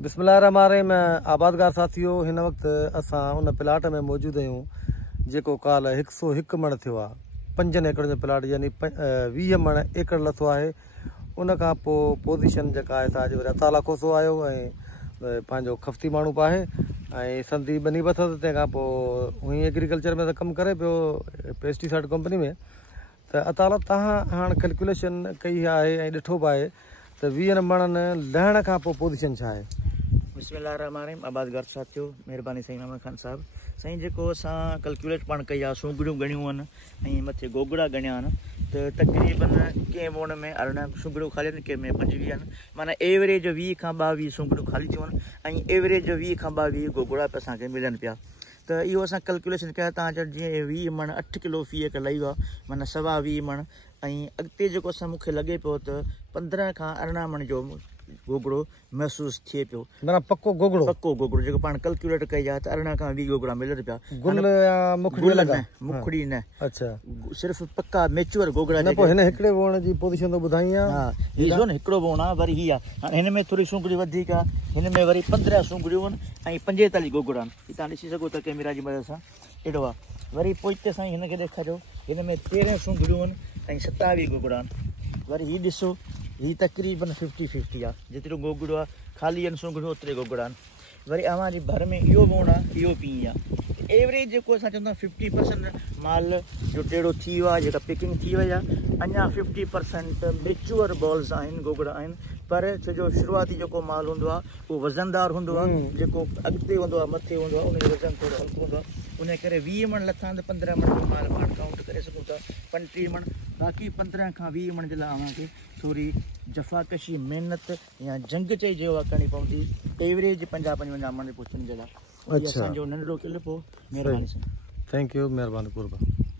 बिस्मिल्लाहिर्रहमानिर्रहीम। आबादगार साथियों, हिन वक्त असां उन प्लाट में मौजूद आहियूं जेको काल 101 मण थियो आहे। 5 एकड़ जो प्लाट यानी 20 मण एकड़ लथो आहे। उन खां पोइ पोज़ीशन जेका आहे अॼु वरी अताला कोसो आयो ऐं पंहिंजो खफ़्ती माण्हू बि आहे ऐं संदी बनी बि अथसि। तंहिंखां पोइ उहे एग्रीकल्चर में त कमु करे पियो पेस्टिसाइड कंपनी में। त अताला तव्हां हाणे कैलकुलेशन कई आहे ऐं ॾिठो बि आहे त 20 मणनि लहण खां पोइ पोज़ीशन छा आहे? बिस्मिल्लाहिर्रहमानिर्रहीम। आबादगार साथियों, महिरबानी साईं मोहम्मद ख़ान साहब। साईं जेको असां कैलकुलेट पाण कई आहे, सूंगड़ियूं ॻणियूं आहिनि ऐं मथे गोगड़ा ॻणिया आहिनि, त तक़रीबन कंहिं वोण में 18 सूंगड़ियूं ख़ाली आहिनि, कंहिं में 25 आहिनि। माना एवरेज 20 खां 22 सूंगड़ियूं ख़ाली थियूं आहिनि ऐं एवरेज 20 खां 22 गोगड़ा बि असांखे मिलनि पिया। त इहो असां कैलकुलेशन कया। तव्हां चयो जीअं 20 मण 8 किलो फी एकड़ लही वियो आहे, माना 20 मण। ऐं अॻिते जेको असां मूंखे लॻे पियो त 15 खां 18 मण जो गोगड़ो महसूस थिए पियो। माना पक्को गोगड़ो जेको पाण कैलकुलेट कई आहे त 18 खां 20 गोगड़ा मिलनि पिया। गुल या मुखड़ी न, अच्छा, सिर्फ़ पक्का मैच्योर गोगड़ा। न पोइ हिन हिकिड़े वोण जी पोज़ीशन तो ॿुधाई आहे। हा, हीअ न हिकिड़ो वोण आहे, वरी हीअ आहे। हाणे हिन में थोरी सूंगड़ी वधीक आहे, हिन में वरी 15 सूंगड़ियूं आहिनि ऐं 45 गोगड़ा आहिनि। हीअ तव्हां ॾिसी सघो था कैमरा जी मदद सां, एॾो आहे। वरी पोइ हिते साईं हिन खे ॾेखारियो, हिन में 13 सूंगड़ियूं आहिनि ऐं 27 गोगड़ा आहिनि। वरी हीअ ॾिसो, हीअ तक़रीबन 50-50 आहे। जेतिरो गोगड़ो आहे ख़ाली आहिनि सूंगड़ियूं, ओतिरे गोगड़ा आहिनि। वरी अव्हां जी भर में इहो वोण आहे, इहो पी आहे। एवरेज जेको असां चवंदा 50% माल जो टेड़ो थी वियो आहे, जेका पिकिंग थी वई आहे। अञा 50% मैच्योर बॉल्स आहिनि, गोगड़ा आहिनि। पर छो जो शुरूआती जेको माल हूंदो आहे उहो वज़नदार हूंदो आहे, जेको अॻिते हूंदो आहे मथे हूंदो आहे उनजो वज़न थोरो हल्को हूंदो आहे। उन करे 20 मण लथा त 15 मण जो माल पाण काउंट करे सघूं था, 35 मण। बाक़ी 15 खां 20 मण जे लाइ अव्हांखे थोरी जफ़ाकशी महिनत या जंग चई जो आहे करणी पवंदी। एवरेज 50-55 मण पहुचण जे लाइ असांजो नंढड़ो क्लिप हो। महिरबानी साईं। थैंक यू, महिरबानी कुर्बा।